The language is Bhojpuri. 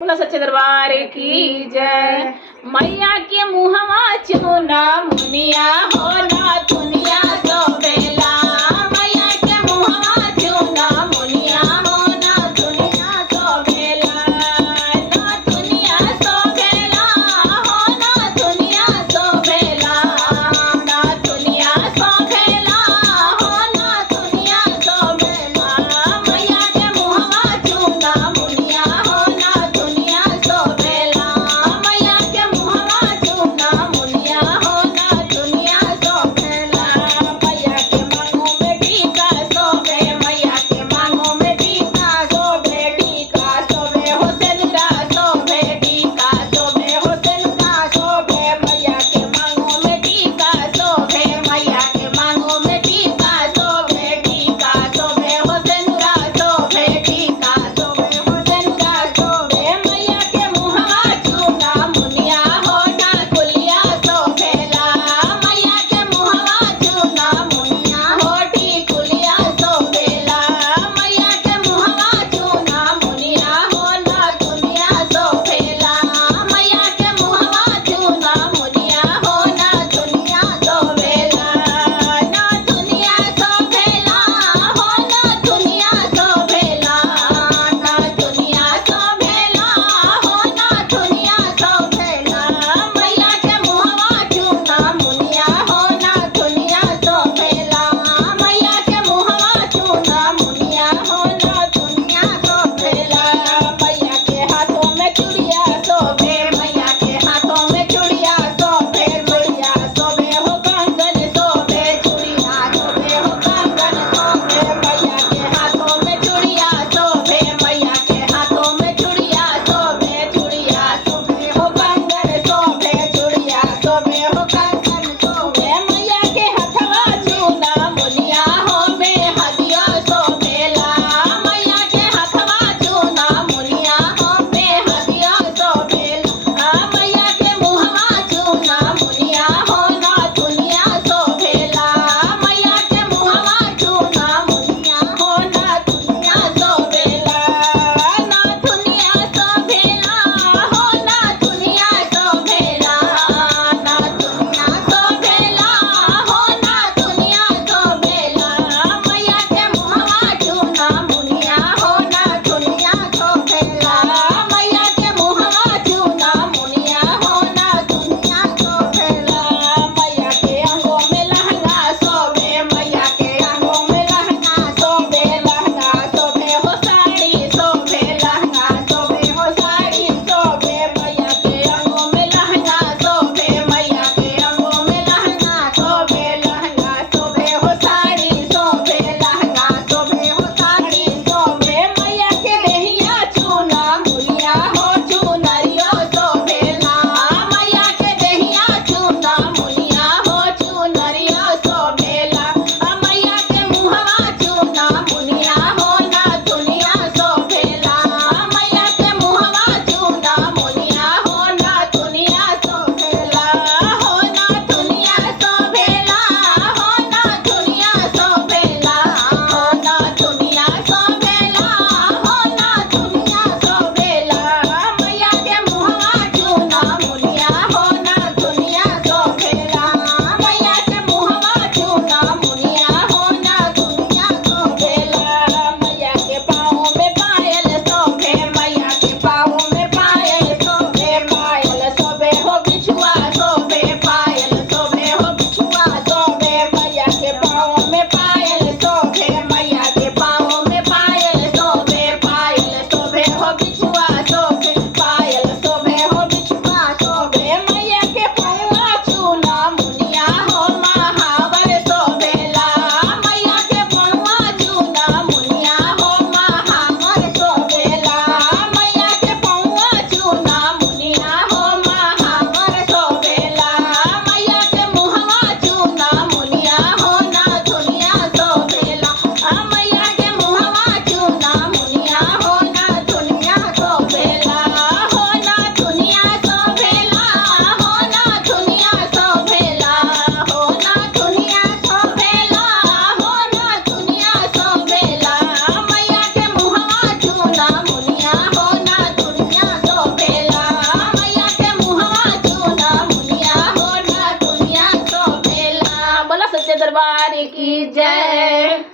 बोला सच्चे दरबार की जय। मैया के मुहवा चूना मुनिया हो ना दुनिया सो बेला। मैया के मुहवा चूना मुनिया हो ना दुनिया सो बेला। ना दुनिया सो बेला हो ना दुनिया सो बेला। ना दुनिया सो बेला हो ना दुनिया सो बेला। मैया के मुहवा चूना मुनिया हो ना दुनिया सो बेला। मैया के मुहवा चूना मुनिया हो ना दुनिया सो बेला। दरबार की जय।